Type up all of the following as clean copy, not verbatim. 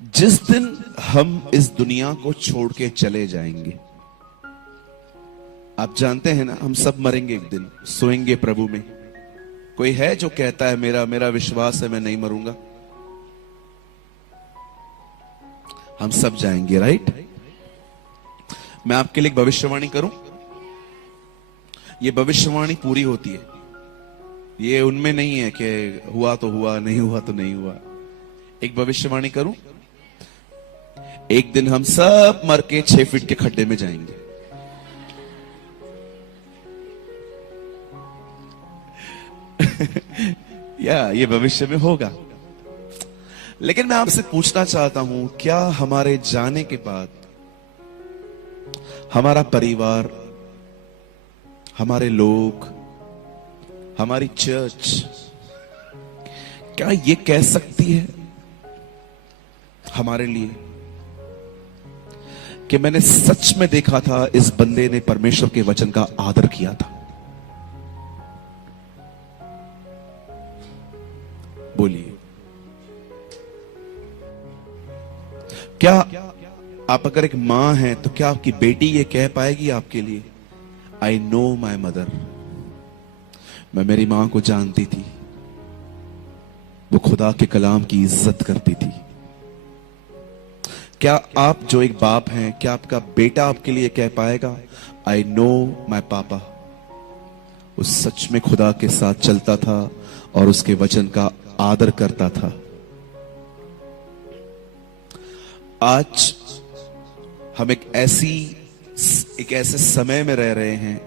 जिस दिन हम इस दुनिया को छोड़ के चले जाएंगे, आप जानते हैं ना, हम सब मरेंगे एक दिन, सोएंगे प्रभु में। कोई है जो कहता है मेरा मेरा विश्वास है मैं नहीं मरूंगा? हम सब जाएंगे, राइट? मैं आपके लिए एक भविष्यवाणी करूं। ये भविष्यवाणी पूरी होती है, ये उनमें नहीं है कि हुआ तो हुआ, नहीं हुआ तो नहीं हुआ। एक भविष्यवाणी करूं, एक दिन हम सब मर के 6 फीट के खड्डे में जाएंगे। या ये भविष्य में होगा। लेकिन मैं आपसे पूछना चाहता हूं, क्या हमारे जाने के बाद हमारा परिवार, हमारे लोग, हमारी चर्च, क्या ये कह सकती है हमारे लिए कि मैंने सच में देखा था इस बंदे ने परमेश्वर के वचन का आदर किया था? बोलिए, क्या आप अगर एक मां हैं तो क्या आपकी बेटी ये कह पाएगी आपके लिए, आई नो माई मदर, मैं मेरी मां को जानती थी, वो खुदा के कलाम की इज्जत करती थी? क्या आप जो एक बाप हैं, क्या आपका बेटा आपके लिए कह पाएगा, आई नो माई पापा, वो सच में खुदा के साथ चलता था और उसके वचन का आदर करता था? आज हम एक ऐसे समय में रह रहे हैं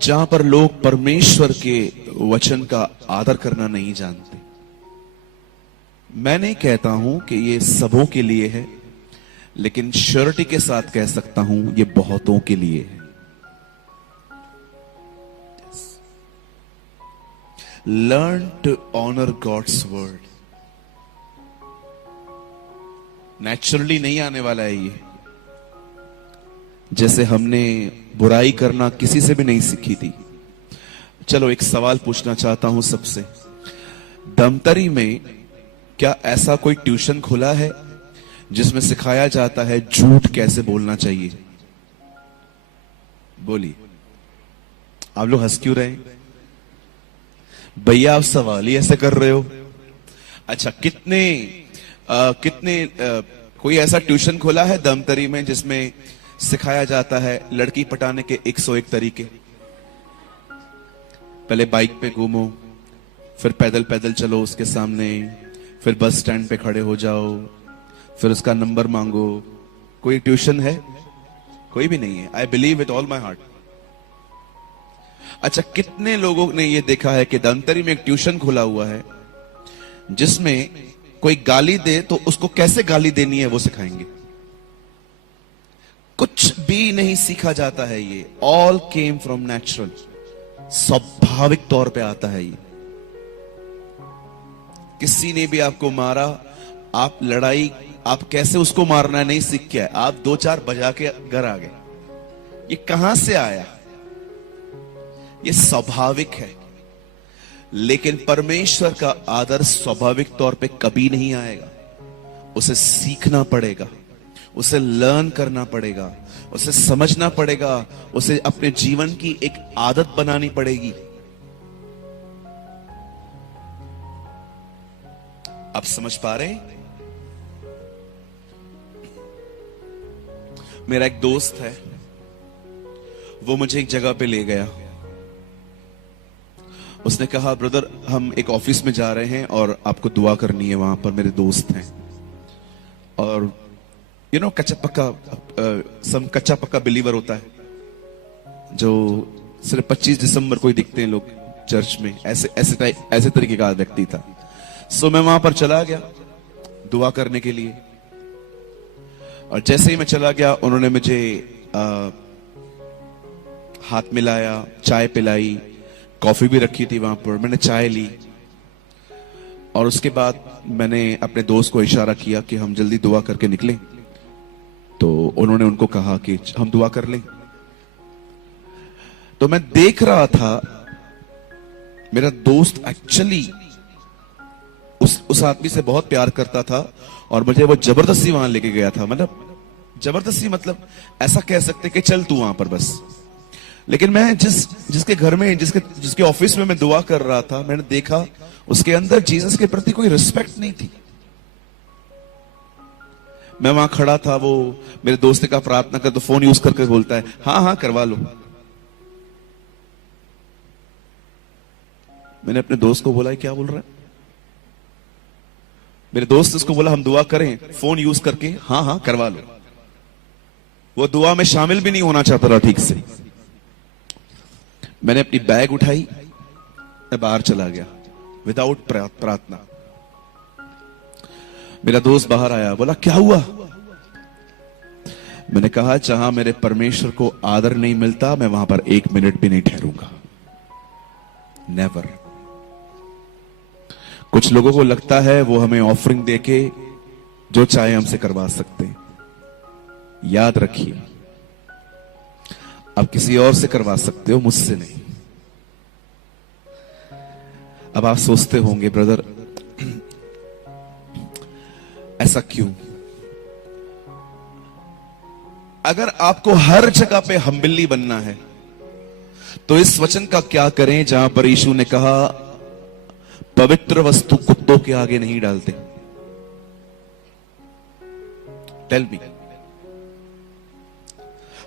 जहां पर लोग परमेश्वर के वचन का आदर करना नहीं जानते। मैं नहीं कहता हूं कि ये सबों के लिए है, लेकिन श्योरिटी के साथ कह सकता हूं ये बहुतों के लिए है। Learn to honour God's word. Naturally नहीं आने वाला है ये, जैसे हमने बुराई करना किसी से भी नहीं सीखी थी। चलो एक सवाल पूछना चाहता हूं सबसे, दमतरी में क्या ऐसा कोई ट्यूशन खुला है जिसमें सिखाया जाता है झूठ कैसे बोलना चाहिए? बोलिए, आप लोग हंस क्यों रहे हैं भैया? आप सवाल ही ऐसे कर रहे हो। अच्छा, कितने कोई ऐसा ट्यूशन खोला है दमतरी में जिसमें सिखाया जाता है लड़की पटाने के 101 तरीके? पहले बाइक पे घूमो, फिर पैदल पैदल चलो उसके सामने, फिर बस स्टैंड पे खड़े हो जाओ, फिर उसका नंबर मांगो। कोई ट्यूशन है? कोई भी नहीं है। I believe with all my heart. अच्छा, कितने लोगों ने यह देखा है कि धमतरी में एक ट्यूशन खुला हुआ है जिसमें कोई गाली दे तो उसको कैसे गाली देनी है वो सिखाएंगे? कुछ भी नहीं सीखा जाता है, ये ऑल केम फ्रॉम नेचुरल, स्वाभाविक तौर पे आता है ये। किसी ने भी आपको मारा, आप लड़ाई, आप कैसे उसको मारना है नहीं सीख के आए, आप 2-4 बजा के घर आ गए। ये कहां से आया? ये स्वाभाविक है। लेकिन परमेश्वर का आदर स्वाभाविक तौर पे कभी नहीं आएगा। उसे सीखना पड़ेगा, उसे लर्न करना पड़ेगा, उसे समझना पड़ेगा, उसे अपने जीवन की एक आदत बनानी पड़ेगी। आप समझ पा रहे हैं? मेरा एक दोस्त है, वो मुझे एक जगह पे ले गया। उसने कहा, ब्रदर हम एक ऑफिस में जा रहे हैं और आपको दुआ करनी है, वहां पर मेरे दोस्त हैं। और यू नो कच्चा पक्का बिलीवर होता है जो सिर्फ 25 दिसंबर को ही दिखते हैं लोग चर्च में, ऐसे तरीके का व्यक्ति था। सो मैं वहां पर चला गया दुआ करने के लिए, और जैसे ही मैं चला गया उन्होंने मुझे हाथ मिलाया, चाय पिलाई, कॉफी भी रखी थी वहां पर, मैंने चाय ली। और उसके बाद मैंने अपने दोस्त को इशारा किया कि हम जल्दी दुआ करके निकलें। तो उन्होंने उनको कहा कि हम दुआ कर लें। तो मैं देख रहा था मेरा दोस्त एक्चुअली उस आदमी से बहुत प्यार करता था और मुझे वो जबरदस्ती वहां लेके गया था। मतलब जबरदस्ती, मतलब ऐसा कह सकते कि चल तू वहां पर बस। लेकिन मैं जिसके घर में, जिसके ऑफिस में मैं दुआ कर रहा था, मैंने देखा उसके अंदर जीसस के प्रति कोई रिस्पेक्ट नहीं थी। मैं वहां खड़ा था, वो मेरे दोस्त का प्रार्थना कर तो फोन यूज करके बोलता है हाँ हाँ करवा लो। मैंने अपने दोस्त को बोला क्या बोल रहा है? मेरे दोस्त उसको बोला हम दुआ करें फोन यूज करके, हाँ हाँ करवा लो। वो दुआ में शामिल भी नहीं होना चाहता था ठीक से। मैंने अपनी बैग उठाई, मैं बाहर चला गया विदाउट प्रार्थना। मेरा दोस्त बाहर आया, बोला क्या हुआ? मैंने कहा जहां मेरे परमेश्वर को आदर नहीं मिलता मैं वहां पर 1 मिनट भी नहीं ठहरूंगा, नेवर। कुछ लोगों को लगता है वो हमें ऑफरिंग देके जो चाहे हमसे करवा सकते हैं। याद रखिए, आप किसी और से करवा सकते हो, मुझसे नहीं। अब आप सोचते होंगे ब्रदर ऐसा क्यों? अगर आपको हर जगह पे हम्बिली बनना है तो इस वचन का क्या करें जहां पर यीशु ने कहा पवित्र वस्तु कुत्तों के आगे नहीं डालते। Tell me.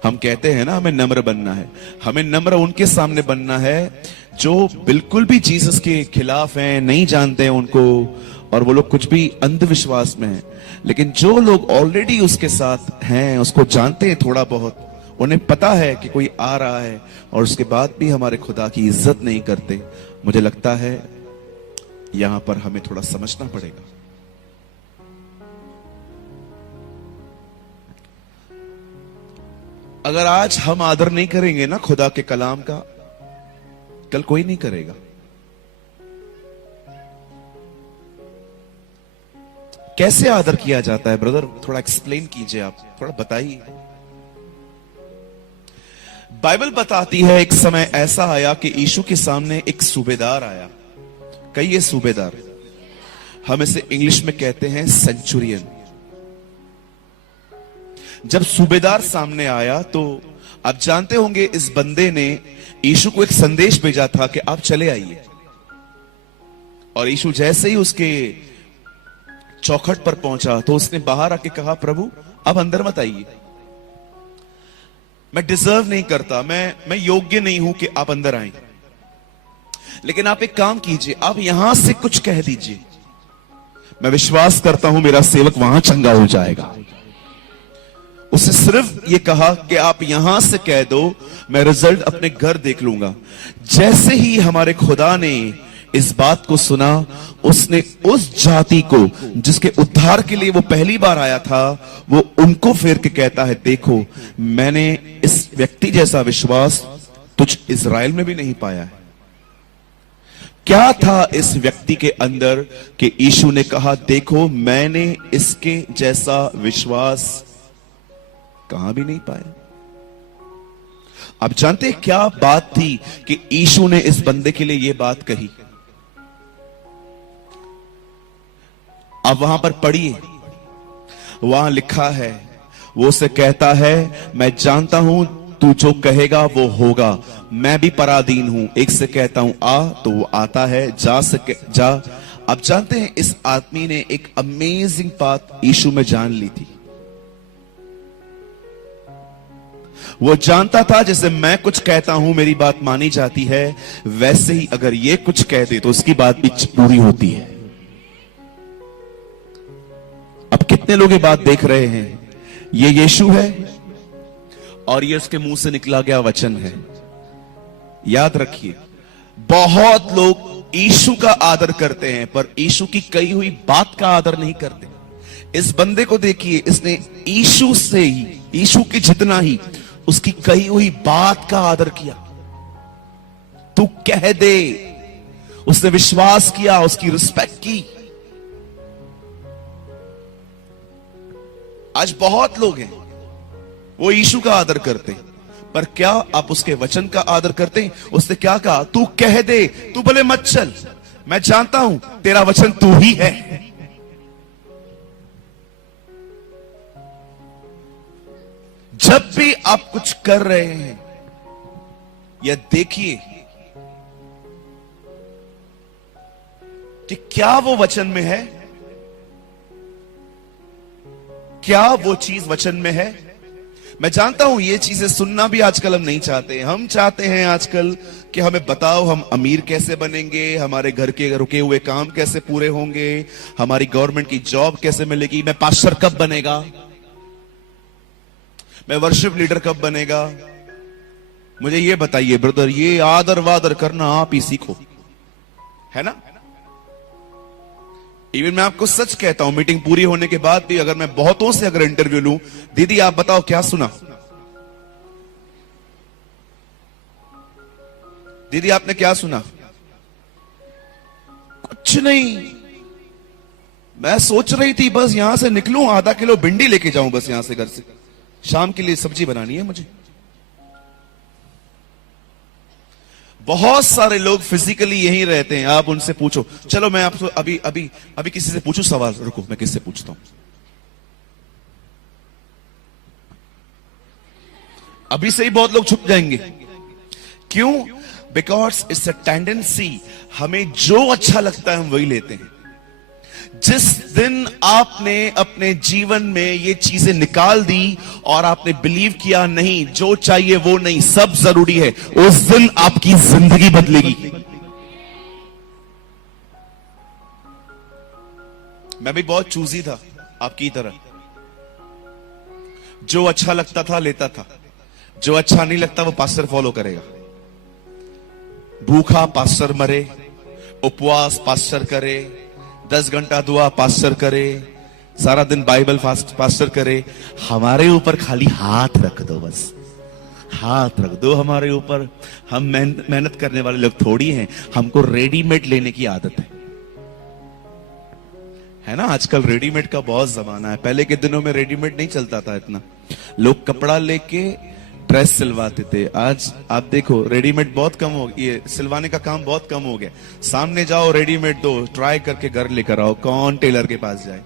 हम कहते हैं ना हमें नम्र बनना है। हमें नम्र उनके सामने बनना है जो बिल्कुल भी जीसस के खिलाफ हैं, नहीं जानते हैं उनको, और वो लोग कुछ भी अंधविश्वास में हैं। लेकिन जो लोग ऑलरेडी उसके साथ हैं, उसको जानते हैं थोड़ा बहुत, उन्हें पता है कि कोई आ रहा है और उसके बाद भी हमारे खुदा की इज्जत नहीं करते, मुझे लगता है यहां पर हमें थोड़ा समझना पड़ेगा। अगर आज हम आदर नहीं करेंगे ना खुदा के कलाम का, कल कोई नहीं करेगा। कैसे आदर किया जाता है ब्रदर? थोड़ा एक्सप्लेन कीजिए, आप थोड़ा बताइए। बाइबल बताती है एक समय ऐसा आया कि यीशु के सामने एक सूबेदार आया। कई सूबेदार, हम इसे इंग्लिश में कहते हैं सेंचुरियन। जब सूबेदार सामने आया तो आप जानते होंगे इस बंदे ने यीशु को एक संदेश भेजा था कि आप चले आइए। और यीशु जैसे ही उसके चौखट पर पहुंचा तो उसने बाहर आके कहा प्रभु अब अंदर मत आइए, मैं डिजर्व नहीं करता, मैं योग्य नहीं हूं कि आप अंदर आए, लेकिन आप एक काम कीजिए, आप यहां से कुछ कह दीजिए, मैं विश्वास करता हूं मेरा सेवक वहां चंगा हो जाएगा। उसने सिर्फ ये कहा कि आप यहां से कह दो, मैं रिजल्ट अपने घर देख लूंगा। जैसे ही हमारे खुदा ने इस बात को सुना, उसने उस जाति को जिसके उद्धार के लिए वो पहली बार आया था, वो उनको फेर के कहता है देखो मैंने इस व्यक्ति जैसा विश्वास तुझ इज़राइल में भी नहीं पाया है। क्या था इस व्यक्ति के अंदर कि यीशु ने कहा देखो मैंने इसके जैसा विश्वास कहां भी नहीं पाया। आप जानते हैं क्या बात थी कि यीशु ने इस बंदे के लिए यह बात कही? आप वहां पर पढ़िए, वहां लिखा है, वो उसे कहता है मैं जानता हूं तू जो कहेगा वो होगा, मैं भी पराधीन हूं, एक से कहता हूं आ तो वो आता है, जा। आप जानते हैं इस आदमी ने एक अमेजिंग बात यीशु में जान ली थी। वो जानता था जैसे मैं कुछ कहता हूं मेरी बात मानी जाती है, वैसे ही अगर ये कुछ कह दे तो उसकी बात भी पूरी होती है। अब कितने लोग ये बात देख रहे हैं? ये यीशु है और ये उसके मुंह से निकला गया वचन है। याद रखिए, बहुत लोग यीशु का आदर करते हैं पर यीशु की कही हुई बात का आदर नहीं करते। इस बंदे को देखिए, इसने यीशु से ही, यीशु के जितना ही उसकी कही हुई बात का आदर किया। तू कह दे, उसने विश्वास किया, उसकी रिस्पेक्ट की। आज बहुत लोग हैं वो यीशु का आदर करते हैं, पर क्या आप उसके वचन का आदर करते हैं? उसने क्या कहा? तू कह दे, तू भले मत चल, मैं जानता हूं तेरा वचन तू ही है। जब भी आप कुछ कर रहे हैं, या देखिए कि क्या वो वचन में है, क्या वो चीज वचन में है। मैं जानता हूं ये चीजें सुनना भी आजकल हम नहीं चाहते। हम चाहते हैं आजकल कि हमें बताओ हम अमीर कैसे बनेंगे, हमारे घर के रुके हुए काम कैसे पूरे होंगे, हमारी गवर्नमेंट की जॉब कैसे मिलेगी, मैं पास्टर कब बनेगा, मैं वर्शिप लीडर कब बनेगा। मुझे ये बताइए ब्रदर, ये आदर वादर करना आप ही सीखो, है ना। इवन मैं आपको सच कहता हूं, मीटिंग पूरी होने के बाद भी अगर मैं बहुतों से अगर इंटरव्यू लूं, दीदी आप बताओ क्या सुना, दीदी आपने क्या सुना, कुछ नहीं, मैं सोच रही थी बस यहां से निकलूं, आधा किलो भिंडी लेके जाऊं बस यहां से, घर से शाम के लिए सब्जी बनानी है मुझे। बहुत सारे लोग फिजिकली यहीं रहते हैं, आप उनसे पूछो। चलो मैं आपको अभी अभी अभी किसी से पूछूं सवाल, रुको मैं किससे पूछता हूं। अभी से ही बहुत लोग छुप जाएंगे। क्यों? बिकॉज इट्स अ टेंडेंसी, हमें जो अच्छा लगता है हम वही लेते हैं। जिस दिन आपने अपने जीवन में ये चीजें निकाल दी और आपने बिलीव किया नहीं, जो चाहिए वो नहीं, सब जरूरी है, उस दिन आपकी जिंदगी बदलेगी। मैं भी बहुत चूजी था आपकी तरह, जो अच्छा लगता था लेता था, जो अच्छा नहीं लगता वो पास्टर फॉलो करेगा। भूखा पास्टर मरे, उपवास पास्टर करे, 10 घंटा दुआ पास्टर करे, सारा दिन बाइबल फास्ट पास्टर करे। हमारे ऊपर खाली हाथ रख दो, बस हाथ रख दो हमारे ऊपर। हम मेहनत करने वाले लोग थोड़ी हैं, हमको रेडीमेड लेने की आदत है ना। आजकल रेडीमेड का बहुत जमाना है, पहले के दिनों में रेडीमेड नहीं चलता था इतना। लोग कपड़ा लेके ड्रेस सिलवाते थे। आज आप देखो रेडीमेड बहुत कम हो गया, ये सिलवाने का काम बहुत कम हो गया। सामने जाओ रेडीमेड दो, ट्राई करके घर लेकर आओ, कौन टेलर के पास जाए।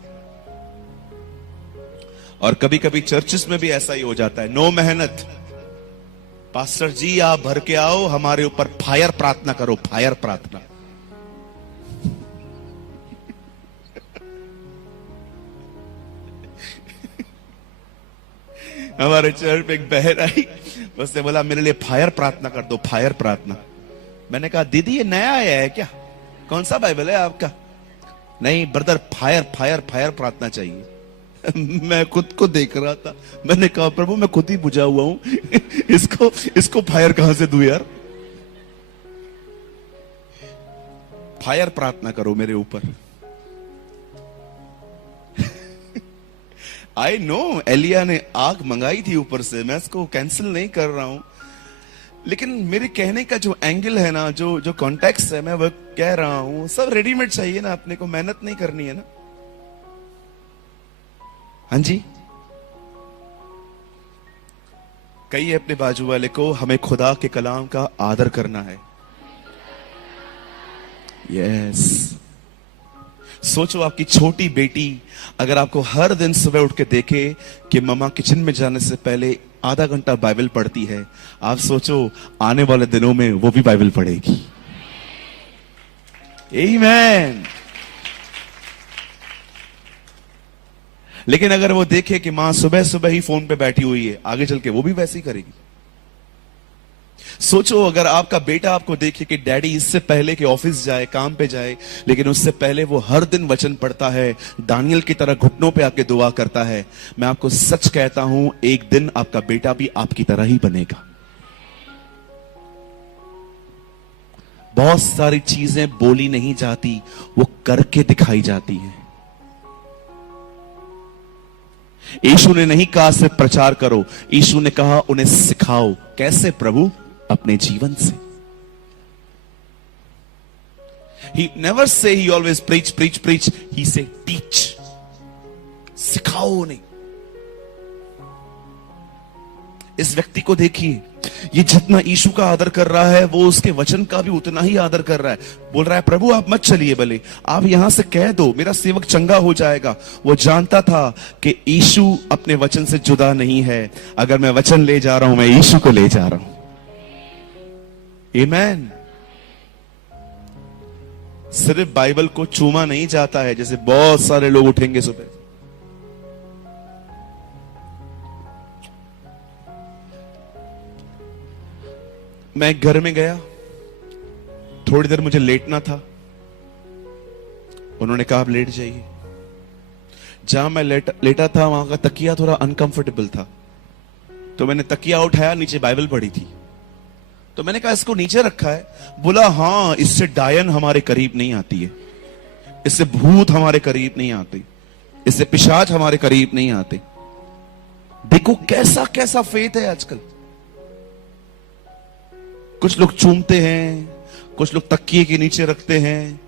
और कभी कभी चर्चिस में भी ऐसा ही हो जाता है, नो मेहनत, पास्टर जी आप भर के आओ, हमारे ऊपर फायर प्रार्थना करो, फायर प्रार्थना। हमारे चर्च पे एक बहन आई, उसने बोला मेरे लिए फायर प्रार्थना कर दो, फायर प्रार्थना। मैंने कहा दीदी ये नया आया है क्या, कौन सा बाइबल है आपका? नहीं ब्रदर, फायर फायर फायर प्रार्थना चाहिए। मैं खुद को देख रहा था, मैंने कहा प्रभु मैं खुद ही बुझा हुआ हूं, इसको फायर कहां से दूं यार। फायर प्रार्थना करो मेरे ऊपर। आई नो एलिया ने आग मंगाई थी ऊपर से, मैं इसको कैंसिल नहीं कर रहा हूं, लेकिन मेरे कहने का जो एंगल है ना, जो कॉन्टेक्स्ट है, मैं वो कह रहा हूं, सब रेडीमेड चाहिए ना, अपने को मेहनत नहीं करनी है ना। हाँ जी, कहिए अपने बाजू वाले को, हमें खुदा के कलाम का आदर करना है। यस। सोचो आपकी छोटी बेटी अगर आपको हर दिन सुबह उठ के देखे कि मम्मा किचन में जाने से पहले आधा घंटा बाइबल पढ़ती है, आप सोचो आने वाले दिनों में वो भी बाइबल पढ़ेगी। आमीन। लेकिन अगर वो देखे कि मां सुबह सुबह ही फोन पे बैठी हुई है, आगे चल के वो भी वैसे ही करेगी। सोचो अगर आपका बेटा आपको देखे कि डैडी इससे पहले कि ऑफिस जाए, काम पे जाए, लेकिन उससे पहले वो हर दिन वचन पढ़ता है, दानियल की तरह घुटनों पे आके दुआ करता है, मैं आपको सच कहता हूं एक दिन आपका बेटा भी आपकी तरह ही बनेगा। बहुत सारी चीजें बोली नहीं जाती, वो करके दिखाई जाती हैं। यीशु ने नहीं कहा सिर्फ प्रचार करो, यीशु ने कहा उन्हें सिखाओ। कैसे प्रभु? अपने जीवन से। He never say he always preach, preach, preach. He say teach. सिखाओ उन्हें। इस व्यक्ति को देखिए, ये जितना यीशु का आदर कर रहा है वो उसके वचन का भी उतना ही आदर कर रहा है। बोल रहा है प्रभु आप मत चलिए, भले आप यहां से कह दो, मेरा सेवक चंगा हो जाएगा। वो जानता था कि यीशु अपने वचन से जुदा नहीं है। अगर मैं वचन ले जा रहा हूं, मैं यीशु को ले जा रहा हूं। आमीन। सिर्फ बाइबल को चूमा नहीं जाता है, जैसे बहुत सारे लोग उठेंगे सुबह, मैं घर में गया, थोड़ी देर मुझे लेटना था, उन्होंने कहा आप लेट जाइए। जहां मैं लेटा था वहां का तकिया थोड़ा अनकंफर्टेबल था, तो मैंने तकिया उठाया, नीचे बाइबल पड़ी थी, तो मैंने कहा इसको नीचे रखा है। बोला हाँ, इससे डायन हमारे करीब नहीं आती है, इससे भूत हमारे करीब नहीं आते, इससे पिशाच हमारे करीब नहीं आते। देखो कैसा कैसा फेथ है आजकल। कुछ लोग चूमते हैं, कुछ लोग तकिए के नीचे रखते हैं,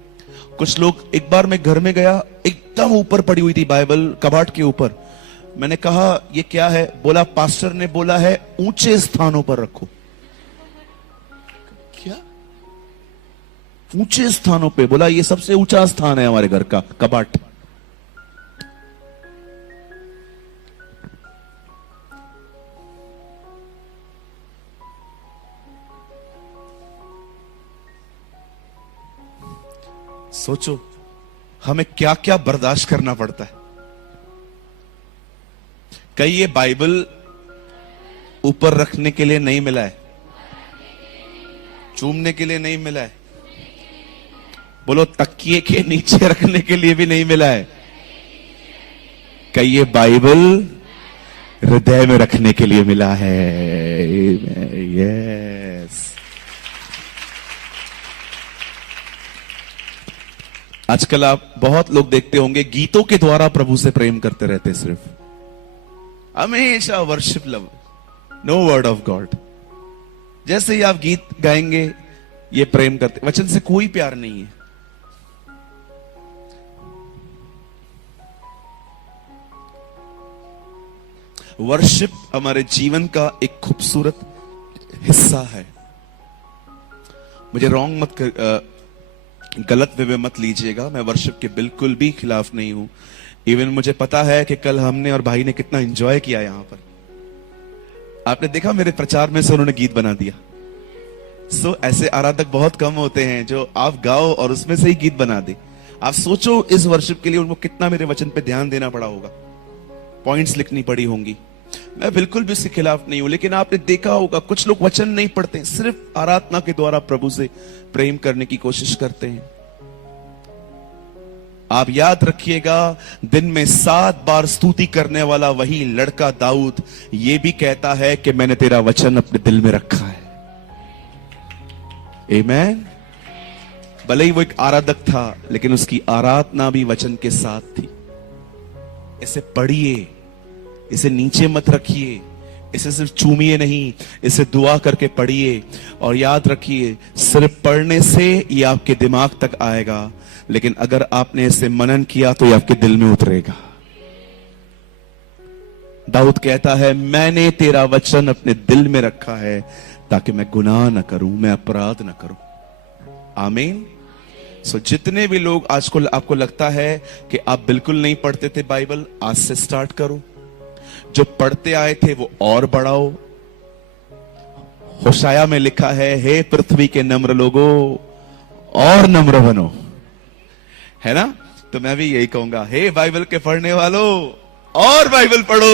कुछ लोग। एक बार मैं घर में गया, एकदम ऊपर पड़ी हुई थी बाइबल कबाड़ के ऊपर। मैंने कहा ये क्या है? बोला पास्टर ने बोला है ऊंचे स्थानों पर रखो। क्या ऊंचे स्थानों पे? बोला ये सबसे ऊंचा स्थान है हमारे घर का, कबाड़। सोचो हमें क्या क्या बर्दाश्त करना पड़ता है। कहीं ये बाइबल ऊपर रखने के लिए नहीं मिला है, चूमने के लिए नहीं मिला है। बोलो तकिए के नीचे रखने के लिए भी नहीं मिला है। कहीं ये बाइबल हृदय में रखने के लिए मिला है। यस। आजकल आप बहुत लोग देखते होंगे गीतों के द्वारा प्रभु से प्रेम करते रहते, सिर्फ हमेशा worship love, no word of God. जैसे ही आप गीत गाएंगे ये प्रेम करते, वचन से कोई प्यार नहीं है। वर्शिप हमारे जीवन का एक खूबसूरत हिस्सा है। मुझे रॉन्ग मत गलत वे में मत लीजिएगा, मैं वर्शिप के बिल्कुल भी खिलाफ नहीं हूं। इवन मुझे पता है कि कल हमने और भाई ने कितना एंजॉय किया यहां पर। आपने देखा मेरे प्रचार में से उन्होंने गीत बना दिया। ऐसे आराधक बहुत कम होते हैं जो आप गाओ और उसमें से ही गीत बना दे। आप सोचो इस वर्शिप के लिए उनको कितना मेरे वचन पे ध्यान देना पड़ा होगा, पॉइंट्स लिखनी पड़ी होंगी। मैं बिल्कुल भी इसके खिलाफ नहीं हूं, लेकिन आपने देखा होगा कुछ लोग वचन नहीं पढ़ते, सिर्फ आराधना के द्वारा प्रभु से प्रेम करने की कोशिश करते हैं। आप याद रखिएगा, दिन में 7 बार स्तुति करने वाला वही लड़का दाऊद ये भी कहता है कि मैंने तेरा वचन अपने दिल में रखा है। आमीन। भले ही वो एक आराधक था, लेकिन उसकी आराधना भी वचन के साथ थी। इसे पढ़िए, इसे नीचे मत रखिए, इसे सिर्फ चूमिए नहीं, इसे दुआ करके पढ़िए। और याद रखिए, सिर्फ पढ़ने से ये आपके दिमाग तक आएगा, लेकिन अगर आपने इसे मनन किया तो ये आपके दिल में उतरेगा। दाऊद कहता है मैंने तेरा वचन अपने दिल में रखा है ताकि मैं गुनाह न करूं, मैं अपराध न करूं। आमीन। जितने भी लोग आजकल आपको लगता है कि आप बिल्कुल नहीं पढ़ते थे बाइबल, आज से स्टार्ट करो। जो पढ़ते आए थे वो और बढ़ाओ। होशाया में लिखा है, हे पृथ्वी के नम्र लोगों और नम्र बनो, है ना? तो मैं भी यही कहूंगा, हे बाइबल के पढ़ने वालों और बाइबल पढ़ो।